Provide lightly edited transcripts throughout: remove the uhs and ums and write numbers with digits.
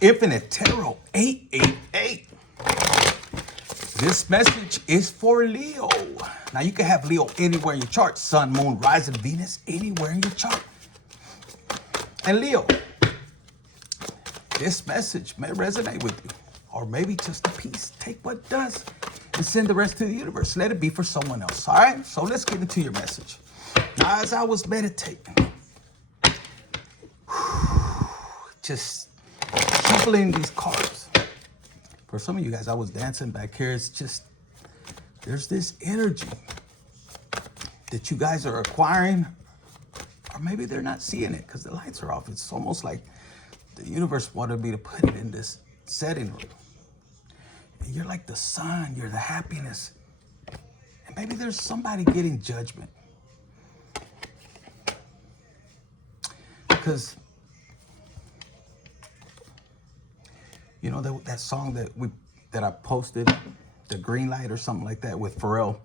Infinite Tarot 888. This message is for Leo. Now you can have Leo anywhere in your chart. Sun, Moon, Rising, Venus, anywhere in your chart. And Leo, this message may resonate with you. Or maybe just a piece. Take what does and send the rest to the universe. Let it be for someone else. All right? So let's get into your message. Now, as I was meditating, just shuffling these cards. For some of you guys, I was dancing back here. It's just, there's this energy that you guys are acquiring, or maybe they're not seeing it because the lights are off. It's almost like the universe wanted me to put it in this setting room. And you're like the sun, you're the happiness. And maybe there's somebody getting judgment. Because, you know, that song that I posted, The Green Light or something like that with Pharrell.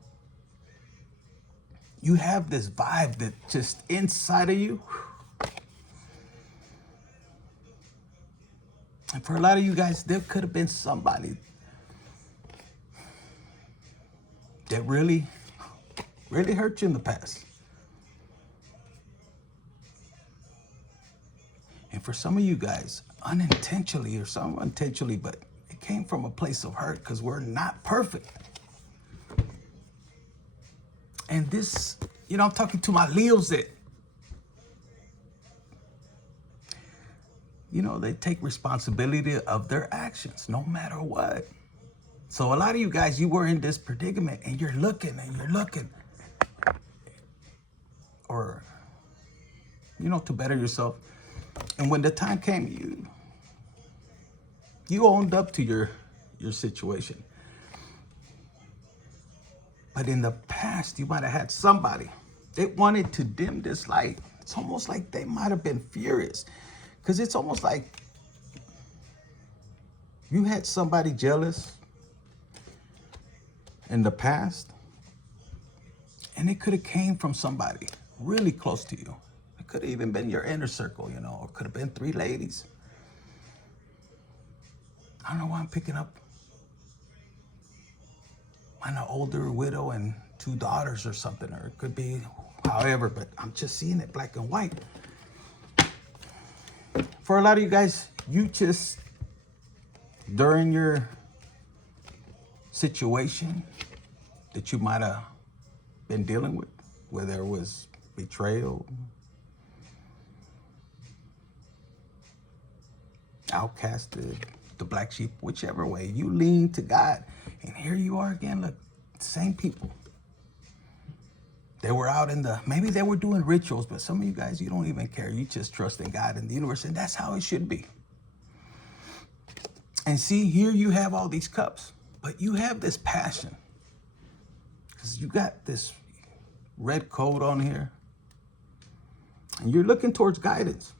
You have this vibe that just inside of you. And for a lot of you guys, there could have been somebody that really, really hurt you in the past. And for some of you guys, unintentionally or some intentionally, but it came from a place of hurt because we're not perfect. And this, you know, I'm talking to my Leos that, you know, they take responsibility of their actions no matter what. So a lot of you guys, you were in this predicament and you're looking or, you know, to better yourself. And when the time came, you owned up to your situation. But in the past, you might have had somebody that wanted to dim this light. It's almost like they might have been furious. Because it's almost like you had somebody jealous in the past. And it could have came from somebody really close to you. It could have even been your inner circle, you know, or it could have been 3 ladies. I don't know why I'm picking up an older widow and 2 daughters or something, or it could be however, but I'm just seeing it black and white. For a lot of you guys, you just, during your situation that you might have been dealing with, whether it was betrayal, outcasted, the black sheep, whichever way, you lean to God. And here you are again, look, same people. They were out maybe they were doing rituals, but some of you guys, you don't even care. You just trust in God and the universe, and that's how it should be. And see, here you have all these cups, but you have this passion. Because you got this red coat on here, and you're looking towards guidance.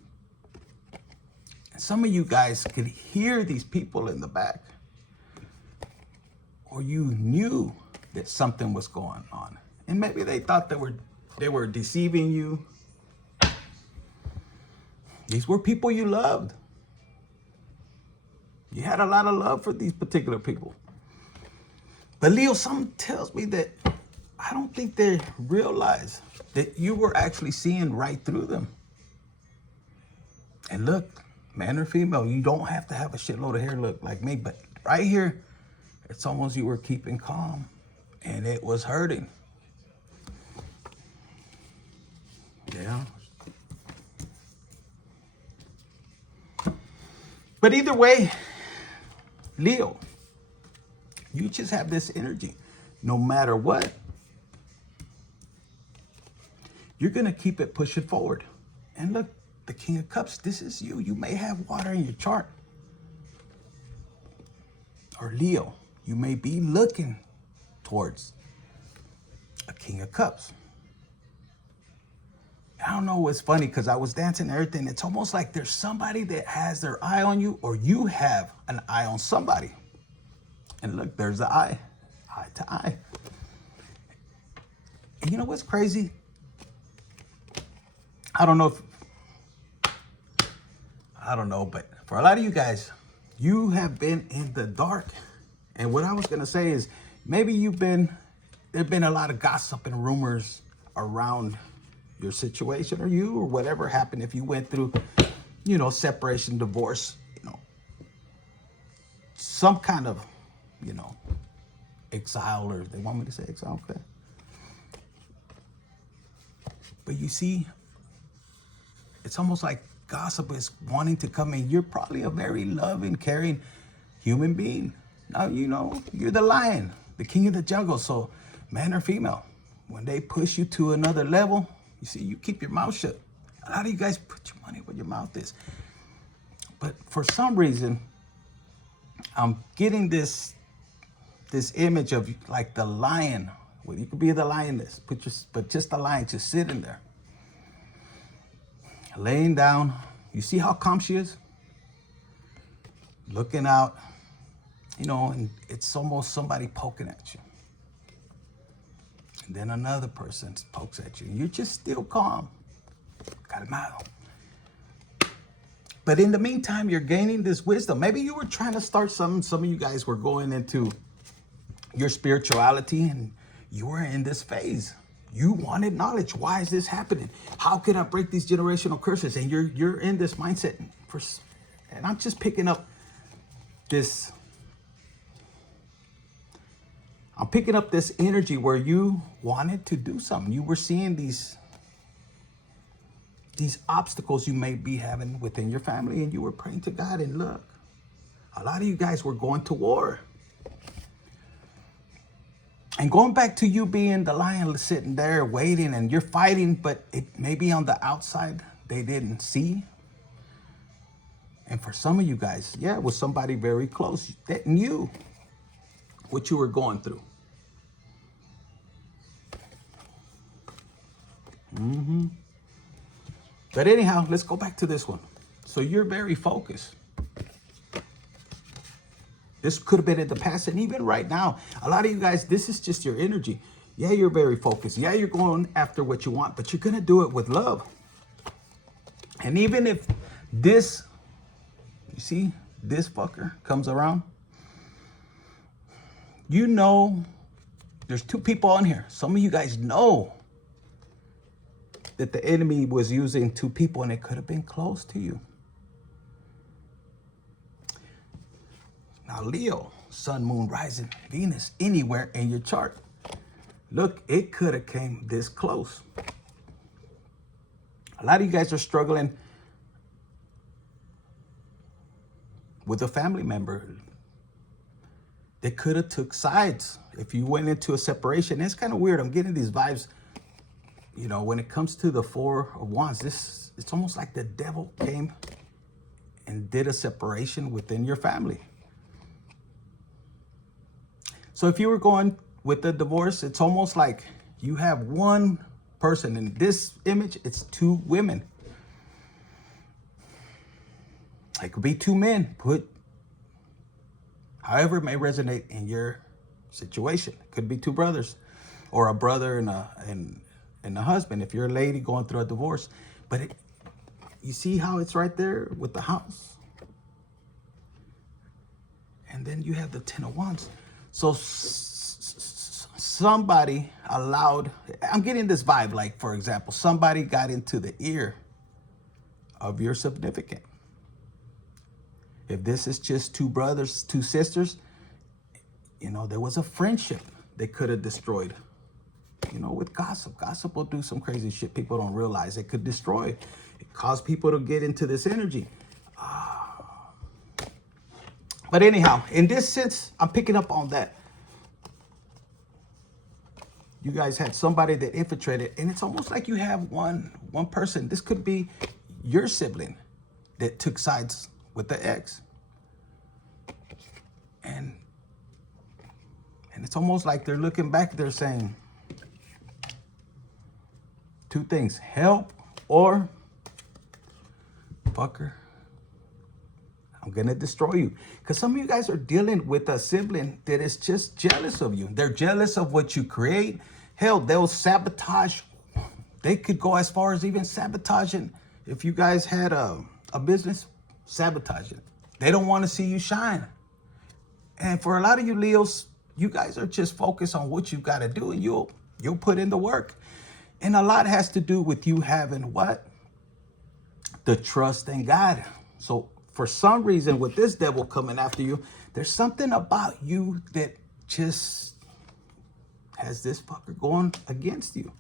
And some of you guys could hear these people in the back, or you knew that something was going on. And maybe they thought they were deceiving you. These were people you loved. You had a lot of love for these particular people. But Leo, something tells me that I don't think they realize that you were actually seeing right through them. And look, man or female, you don't have to have a shitload of hair look like me, but right here, it's almost you were keeping calm and it was hurting. Yeah. But either way, Leo, you just have this energy. No matter what, you're going to keep it pushing forward. And look, the King of Cups, this is you. You may have water in your chart. Or Leo, you may be looking towards a King of Cups. I don't know what's funny because I was dancing and everything. It's almost like there's somebody that has their eye on you, or you have an eye on somebody. And look, there's the eye to eye. And you know what's crazy? I don't know, but for a lot of you guys, You have been in the dark. And what I was going to say is maybe there've been a lot of gossip and rumors around your situation or you or whatever happened if you went through, separation, divorce, some kind of, exile, or they want me to say exile, okay. But you see, it's almost like gossip is wanting to come in. You're probably a very loving, caring human being. Now, you're the lion, the king of the jungle. So man or female, when they push you to another level, you see, you keep your mouth shut. How do you guys put your money where your mouth is? But for some reason, I'm getting this image of like the lion. Well, you could be the lioness, but just the lion just sitting there, laying down. You see how calm she is? Looking out, and it's almost somebody poking at you. And then another person pokes at you. You're just still calm. Got a smile. But in the meantime, you're gaining this wisdom. Maybe you were trying to start something. Some of you guys were going into your spirituality and you were in this phase. You wanted knowledge. Why is this happening? How can I break these generational curses? And you're in this mindset. And I'm just picking up this. I'm picking up this energy where you wanted to do something. You were seeing these obstacles you may be having within your family, and you were praying to God. And look, a lot of you guys were going to war. And going back to you being the lion sitting there waiting, and you're fighting, but it maybe on the outside they didn't see. And for some of you guys, it was somebody very close that knew what you were going through. But anyhow, let's go back to this one. So you're very focused. This could have been in the past, and even right now, a lot of you guys, this is just your energy. Yeah, you're very focused. Yeah, you're going after what you want, but you're going to do it with love. And even if this, you see, this fucker comes around, there's two people on here. Some of you guys know that the enemy was using two people, and it could have been close to you. Now, Leo, Sun, Moon, Rising, Venus, anywhere in your chart. Look, it could have came this close. A lot of you guys are struggling with a family member. They could have took sides. If you went into a separation, it's kind of weird. I'm getting these vibes. When it comes to the Four of Wands, it's almost like the devil came and did a separation within your family. So if you were going with the divorce, it's almost like you have one person. In this image, it's two women. It could be two men. Put however it may resonate in your situation. It could be two brothers, or a brother and a husband if you're a lady going through a divorce. But you see how it's right there with the house? And then you have the Ten of Wands. So somebody allowed, I'm getting this vibe, like, for example, somebody got into the ear of your significant. If this is just two brothers, two sisters, there was a friendship they could have destroyed. With gossip. Gossip will do some crazy shit people don't realize. It could destroy. It cause people to get into this energy. But anyhow, in this sense, I'm picking up on that. You guys had somebody that infiltrated, and it's almost like you have one person. This could be your sibling that took sides with the ex. And it's almost like they're looking back, they're saying two things: help or fucker, I'm gonna destroy you. Because some of you guys are dealing with a sibling that is just jealous of you. They're jealous of what you create. Hell, they'll sabotage. They could go as far as even sabotaging. If you guys had a business, sabotage it. They don't want to see you shine. And for a lot of you Leos, you guys are just focused on what you've got to do, and you'll put in the work. And a lot has to do with you having what? The trust in God. So for some reason, with this devil coming after you, there's something about you that just has this fucker going against you,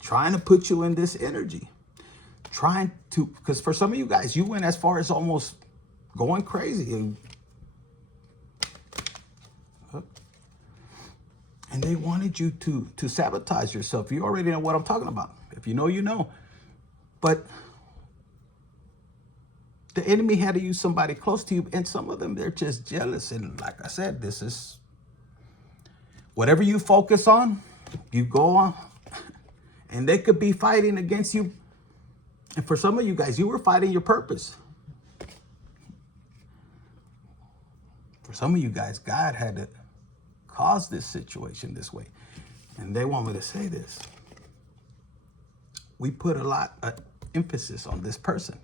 trying to put you in this energy, trying to, because for some of you guys, you went as far as almost going crazy. And they wanted you to sabotage yourself. You already know what I'm talking about. If you know, you know. But the enemy had to use somebody close to you. And some of them, they're just jealous. And like I said, this is whatever you focus on, you go on. And they could be fighting against you. And for some of you guys, you were fighting your purpose. For some of you guys, God had to cause this situation this way. And they want me to say this. We put a lot of emphasis on this person.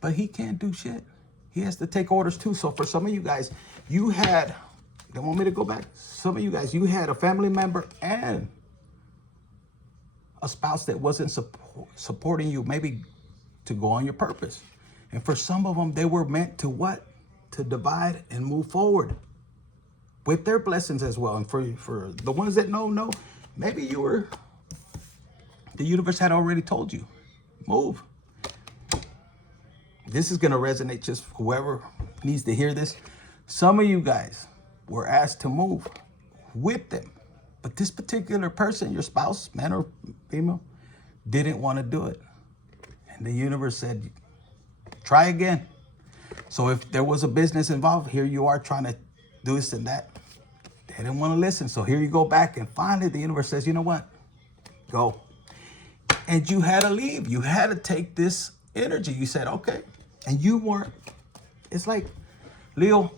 But he can't do shit. He has to take orders too. So for some of you guys, you had, they want me to go back. Some of you guys, you had a family member and a spouse that wasn't supporting you, maybe to go on your purpose. And for some of them, they were meant to what? To divide and move forward with their blessings as well. And for the ones that know, maybe you were, the universe had already told you, move. This is going to resonate just whoever needs to hear this. Some of you guys were asked to move with them. But this particular person, your spouse, man or female, didn't want to do it. And the universe said, try again. So if there was a business involved, here you are trying to do this and that. They didn't want to listen. So here you go back. And finally, the universe says, you know what? Go. And you had to leave. You had to take this energy. You said, okay. And you weren't. It's like, Leo,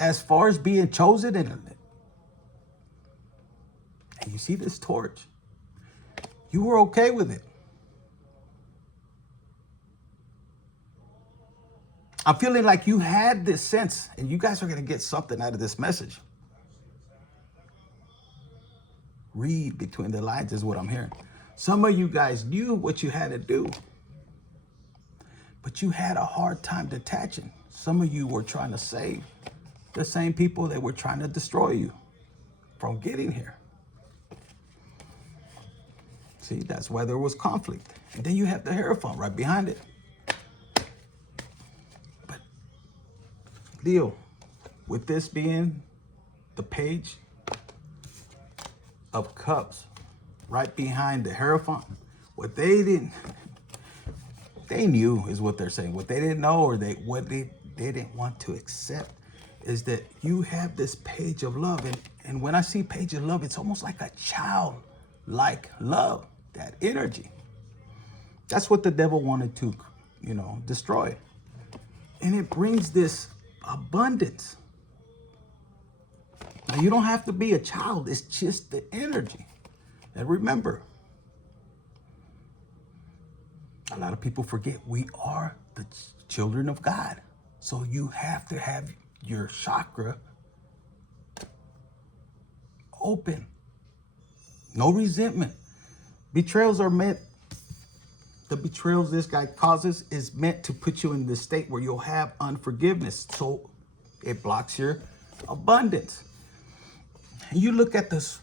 as far as being chosen in it, and you see this torch, you were okay with it. I'm feeling like you had this sense, and you guys are going to get something out of this message. Read between the lines is what I'm hearing. Some of you guys knew what you had to do, but you had a hard time detaching. Some of you were trying to save the same people that were trying to destroy you from getting here. See, that's why there was conflict. And then you have the Hierophant right behind it. But Leo, with this being the Page of Cups right behind the Hierophant, what they knew is what they're saying. What they didn't know, or what they didn't want to accept, is that you have this Page of Love. And when I see Page of Love, it's almost like a child-like love, that energy. That's what the devil wanted to, destroy. And it brings this abundance. Now, you don't have to be a child. It's just the energy. And remember, a lot of people forget we are the children of God. So you have to have your chakra open. No resentment. Betrayals are meant, the betrayals this guy causes is meant to put you in this state where you'll have unforgiveness. So it blocks your abundance. And you look at this,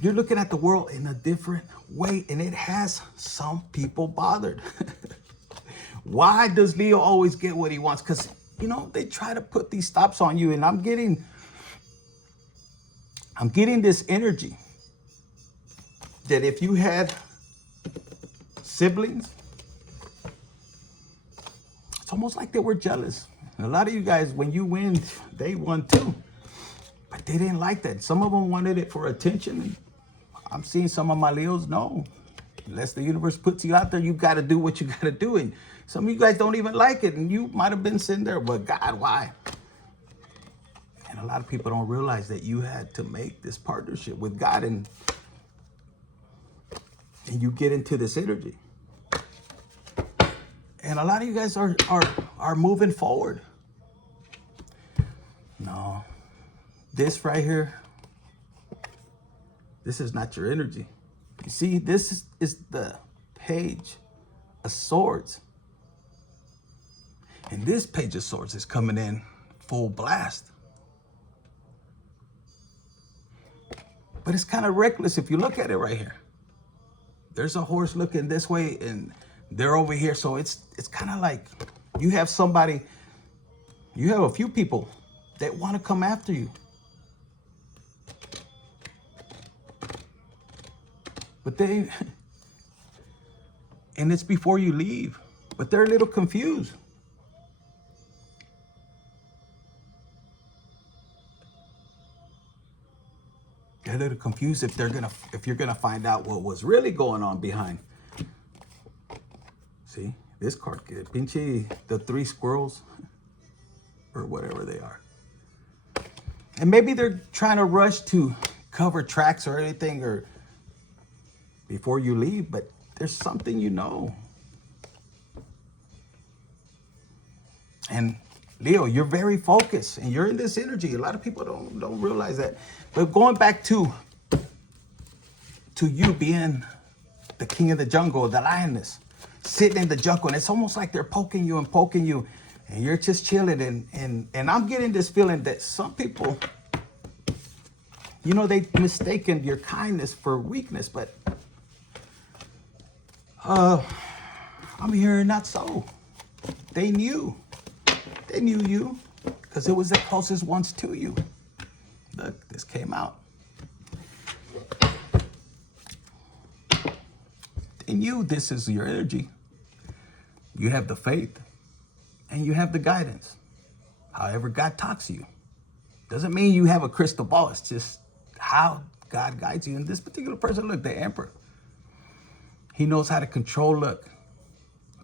you're looking at the world in a different way, and it has some people bothered. Why does Leo always get what he wants? Because, they try to put these stops on you, and I'm getting this energy that if you had siblings, it's almost like they were jealous. And a lot of you guys, when you win, they won too. But they didn't like that. Some of them wanted it for attention. I'm seeing some of my Leos, no. Unless the universe puts you out there, you got to do what you got to do. And some of you guys don't even like it. And you might have been sitting there, but God, why? And a lot of people don't realize that you had to make this partnership with God. And and you get into this energy. And a lot of you guys are moving forward. No, this right here, this is not your energy. You see, this is the Page of Swords. And this Page of Swords is coming in full blast. But it's kind of reckless if you look at it right here. There's a horse looking this way and they're over here. So it's kind of like you have somebody, you have a few people that want to come after you. But they, and it's before you leave, but they're a little confused. They're a little confused if you're gonna find out what was really going on behind. See, this card, pinche, the 3 squirrels, or whatever they are. And maybe they're trying to rush to cover tracks or anything, or before you leave, but there's something you know. And Leo, you're very focused and you're in this energy. A lot of people don't realize that. But going back to you being the king of the jungle, the lioness, sitting in the jungle, and it's almost like they're poking you, and you're just chilling. And I'm getting this feeling that some people, you know, they mistaken your kindness for weakness, but I'm hearing not so. They knew you because it was the closest ones to you. Look, this came out. They knew this is your energy. You have the faith and you have the guidance. However God talks to you. Doesn't mean you have a crystal ball. It's just how God guides you. And this particular person, look, the Emperor. He knows how to control, look,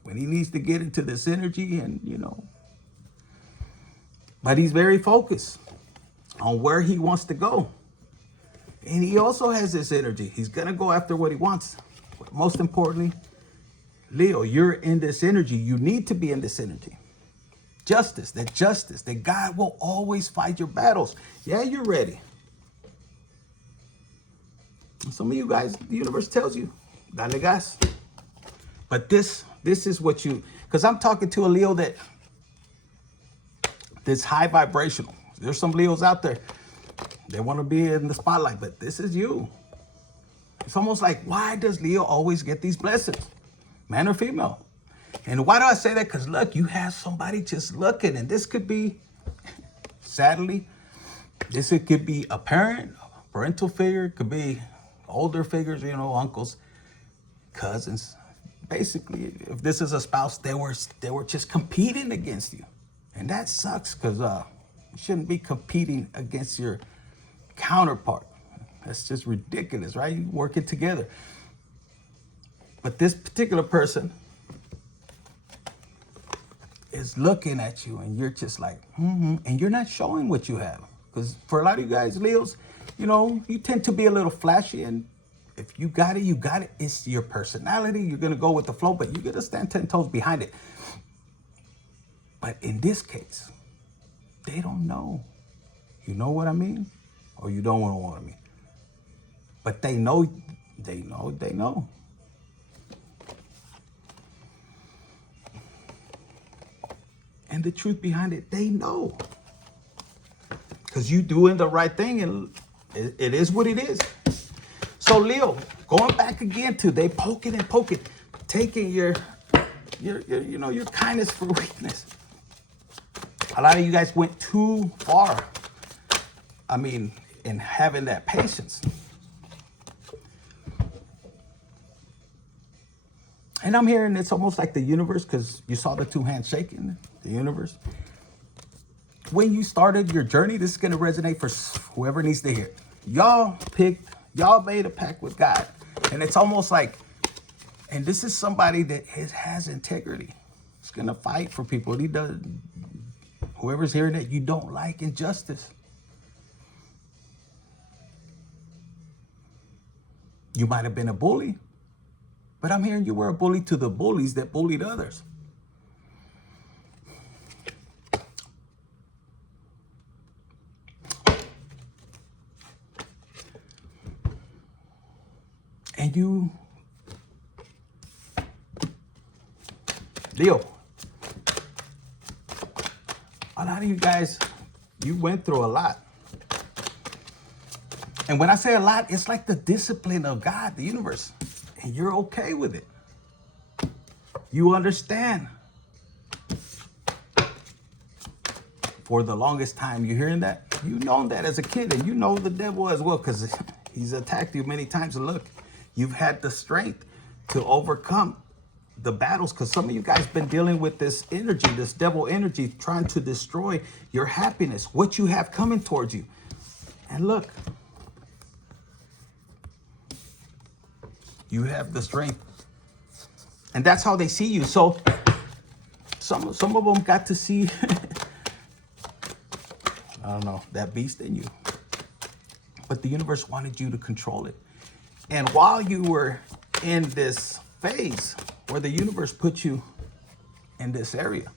when he needs to get into this energy and, you know, but he's very focused on where he wants to go. And he also has this energy. He's going to go after what he wants. But most importantly, Leo, you're in this energy. You need to be in this energy. Justice, that God will always fight your battles. Yeah, you're ready. Some of you guys, the universe tells you, dale gas. But this is what you, because I'm talking to a Leo that's high vibrational. There's some Leos out there, they want to be in the spotlight, but this is you. It's almost like, why does Leo always get these blessings? Man or female? And why do I say that? Because look, you have somebody just looking, and this could be, sadly, it could be a parent, a parental figure, it could be older figures, you know, uncles, cousins. Basically, if this is a spouse, they were just competing against you. And that sucks because you shouldn't be competing against your counterpart. That's just ridiculous, right? You working together. But this particular person is looking at you and you're just like, and you're not showing what you have. Because for a lot of you guys, Leos, you know, you tend to be a little flashy, and if you got it, you got it. It's your personality. You're going to go with the flow, but you got to stand 10 toes behind it. But in this case, they don't know. You know what I mean? Or you don't know what I mean. But they know. And the truth behind it, they know. Because you doing the right thing, and it is what it is. So Leo, going back again to they poking, taking your kindness for weakness. A lot of you guys went too far. I mean, in having that patience. And I'm hearing it's almost like the universe, because you saw the 2 hands shaking, the universe. When you started your journey, this is going to resonate for whoever needs to hear it. Y'all made a pact with God. And it's almost like, and this is somebody that has integrity. He's going to fight for people. He does. Whoever's hearing it, you don't like injustice. You might have been a bully. But I'm hearing you were a bully to the bullies that bullied others. And you, Leo, a lot of you guys, you went through a lot. And when I say a lot, it's like the discipline of God, the universe. And you're okay with it. You understand. For the longest time, you hearing that? You know that as a kid, and you know the devil as well, because he's attacked you many times. And look, you've had the strength to overcome the battles, because some of you guys been dealing with this energy, this devil energy, trying to destroy your happiness, what you have coming towards you. And look, you have the strength. And that's how they see you. So some of them got to see, I don't know, that beast in you. But the universe wanted you to control it. And while you were in this phase where the universe put you in this area,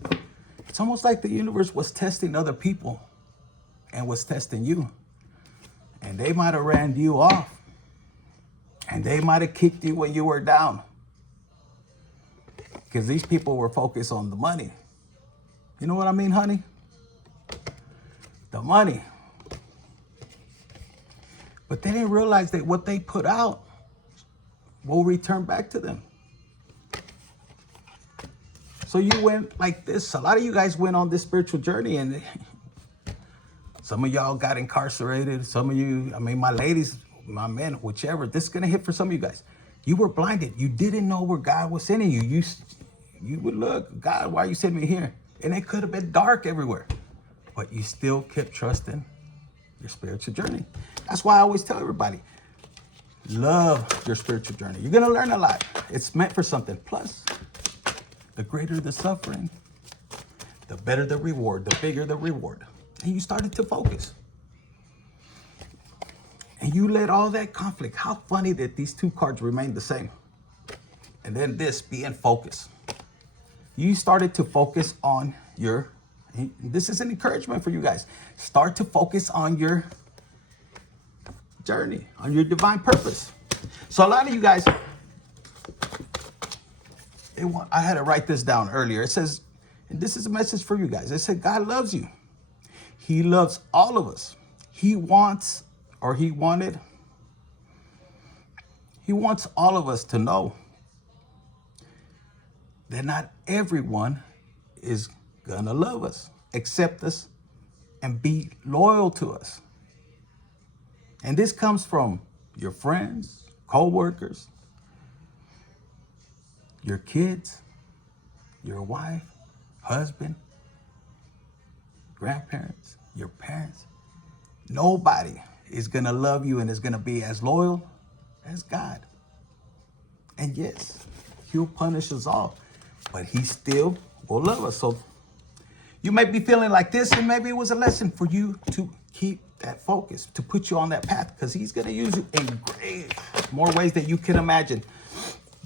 it's almost like the universe was testing other people and was testing you. And they might have ran you off. And they might have kicked you when you were down. Because these people were focused on the money. You know what I mean, honey? The money. But they didn't realize that what they put out will return back to them. So you went like this. A lot of you guys went on this spiritual journey, and some of y'all got incarcerated. Some of you, I mean, my ladies, my men, whichever, this is going to hit for some of you guys. You were blinded. You didn't know where God was sending you. You would look, God, why are you sending me here? And it could have been dark everywhere. But you still kept trusting your spiritual journey. That's why I always tell everybody, love your spiritual journey. You're going to learn a lot. It's meant for something. Plus, the greater the suffering, the better the reward, the bigger the reward. And you started to focus. And you let all that conflict, how funny that these two cards remain the same. And then this being focus. You started to focus on your, this is an encouragement for you guys. Start to focus on your journey, on your divine purpose. So a lot of you guys, I had to write this down earlier. It says, and this is a message for you guys. It said, God loves you. He loves all of us. He wants all of us to know that not everyone is gonna love us, accept us, and be loyal to us. And this comes from your friends, co-workers, your kids, your wife, husband, grandparents, your parents. Nobody is going to love you and is going to be as loyal as God. And yes, he'll punish us all, but he still will love us. So you may be feeling like this, and maybe it was a lesson for you to keep that focus, to put you on that path, because he's going to use you in great more ways than you can imagine.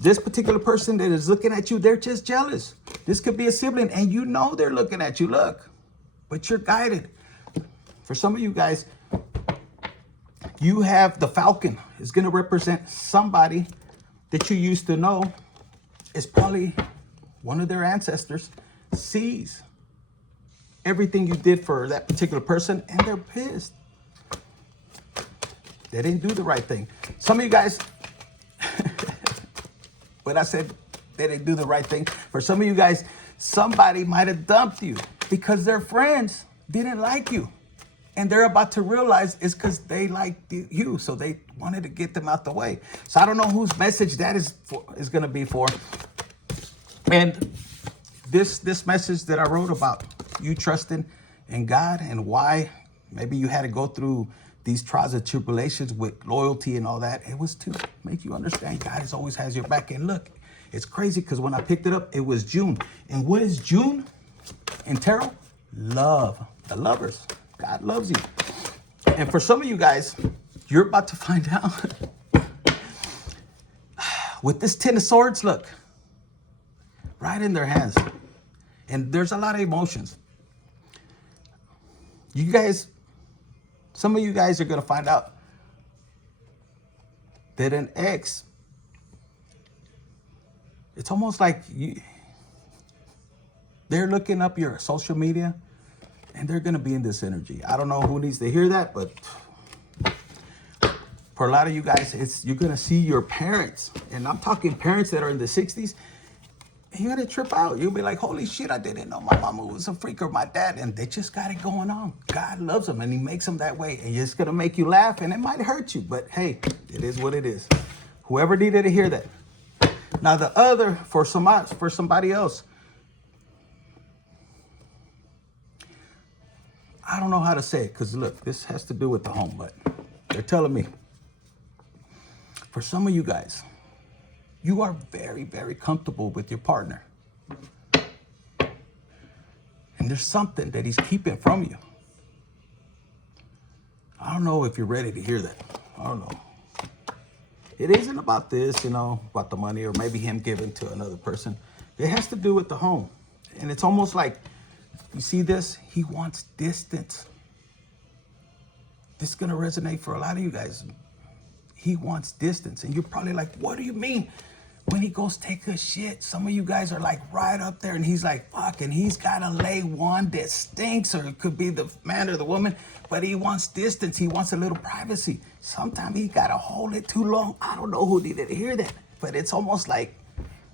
This particular person that is looking at you, they're just jealous. This could be a sibling, and you know they're looking at you. Look, but you're guided. For some of you guys, you have the falcon. It's going to represent somebody that you used to know. It's probably one of their ancestors sees everything you did for that particular person, and they're pissed. They didn't do the right thing. Some of you guys, when I said they didn't do the right thing, for some of you guys, somebody might have dumped you because their friends didn't like you. And they're about to realize it's because they liked you. So they wanted to get them out the way. So I don't know whose message that is going to be for. And this message that I wrote about you trusting in God and why maybe you had to go through these trials and tribulations with loyalty and all that. It was to make you understand God always has your back. And look, it's crazy because when I picked it up, it was June. And what is June in tarot? Love. The lovers. God loves you. And for some of you guys, you're about to find out With this Ten of Swords, look, right in their hands. And there's a lot of emotions. You guys, some of you guys are going to find out that an ex, it's almost like they're looking up your social media and they're going to be in this energy. I don't know who needs to hear that, but for a lot of you guys, you're going to see your parents. And I'm talking parents that are in the 60s. You're going to trip out. You'll be like, holy shit, I didn't know my mama was a freak or my dad. And they just got it going on. God loves them and he makes them that way. And it's going to make you laugh and it might hurt you. But hey, it is what it is. Whoever needed to hear that. Now the other, for somebody else, I don't know how to say it. Because look, this has to do with the home. But they're telling me, for some of you guys, you are very, very comfortable with your partner. And there's something that he's keeping from you. I don't know if you're ready to hear that. I don't know. It isn't about this, about the money or maybe him giving to another person. It has to do with the home. And it's almost like, you see this? He wants distance. This is going to resonate for a lot of you guys. He wants distance. And you're probably like, what do you mean? When he goes take a shit, some of you guys are like right up there and he's like, fuck, and he's got to lay one that stinks, or it could be the man or the woman, but he wants distance. He wants a little privacy. Sometimes he got to hold it too long. I don't know who needed to hear that, but it's almost like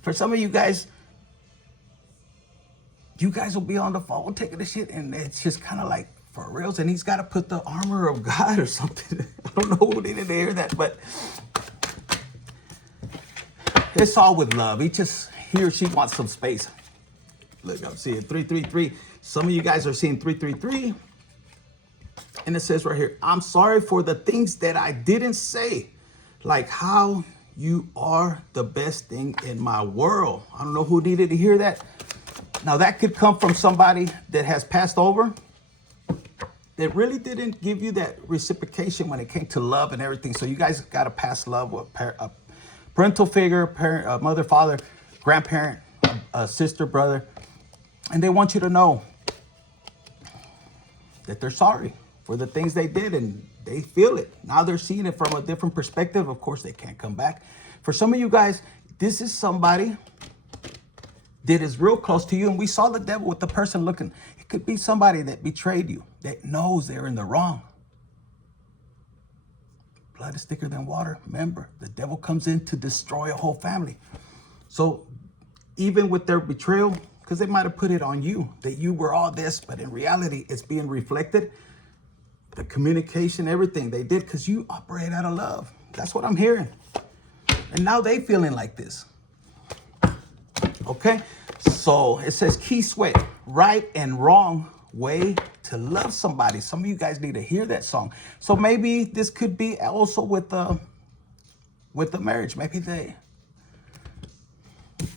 for some of you guys will be on the phone taking a shit and it's just kind of like for reals. And he's got to put the armor of God or something. I don't know who needed to hear that, but it's all with love. He or she wants some space. Look, I'm seeing 333. Some of you guys are seeing 333. And it says right here, I'm sorry for the things that I didn't say. Like how you are the best thing in my world. I don't know who needed to hear that. Now that could come from somebody that has passed over, that really didn't give you that reciprocation when it came to love and everything. So you guys got to pass love with a parental figure, parent, mother, father, grandparent, a sister, brother. And they want you to know that they're sorry for the things they did and they feel it. Now they're seeing it from a different perspective. Of course, they can't come back. For some of you guys, this is somebody that is real close to you. And we saw the devil with the person looking. It could be somebody that betrayed you, that knows they're in the wrong. Blood is thicker than water. Remember, the devil comes in to destroy a whole family. So even with their betrayal, because they might have put it on you, that you were all this, but in reality, it's being reflected. The communication, everything they did, because you operate out of love. That's what I'm hearing. And now they feeling like this. Okay? So it says key sweat, right and wrong way to love somebody. Some of you guys need to hear that song. So maybe this could be also with the marriage. Maybe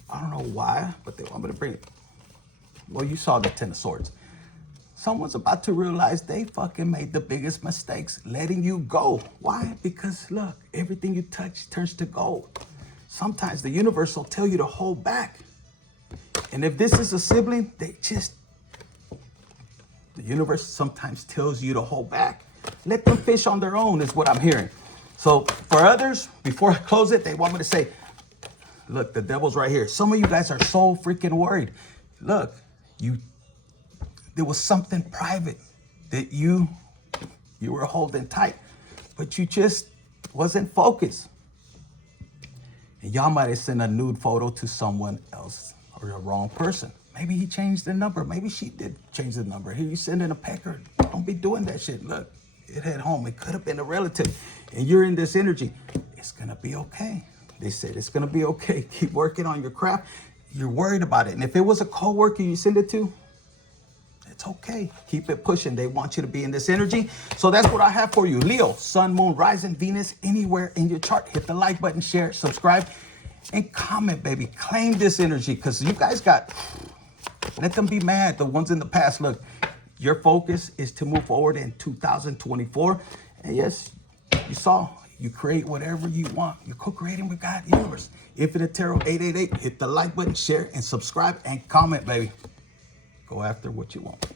I don't know why, but they want me to bring it. Well, you saw the Ten of Swords. Someone's about to realize they fucking made the biggest mistakes letting you go. Why? Because look, everything you touch turns to gold. Sometimes the universe will tell you to hold back. And if this is a sibling, the universe sometimes tells you to hold back. Let them fish on their own is what I'm hearing. So for others, before I close it, they want me to say, look, the devil's right here. Some of you guys are so freaking worried. Look, there was something private that you were holding tight, but you just wasn't focused. And y'all might have sent a nude photo to someone else or the wrong person. Maybe he changed the number. Maybe she did change the number. Here you sending a pecker. Don't be doing that shit. Look, it had home. It could have been a relative. And you're in this energy. It's going to be okay. They said it's going to be okay. Keep working on your craft. You're worried about it. And if it was a coworker you send it to, it's okay. Keep it pushing. They want you to be in this energy. So that's what I have for you. Leo, Sun, Moon, Rising, Venus, anywhere in your chart. Hit the like button, share, subscribe, and comment, baby. Claim this energy because you guys let them be mad. The ones in the past. Look, your focus is to move forward in 2024. And yes, you saw You create whatever you want. You're co-creating with God Universe. Infinite Tarot 888. Hit the like button, share, and subscribe, and comment, baby. Go after what you want.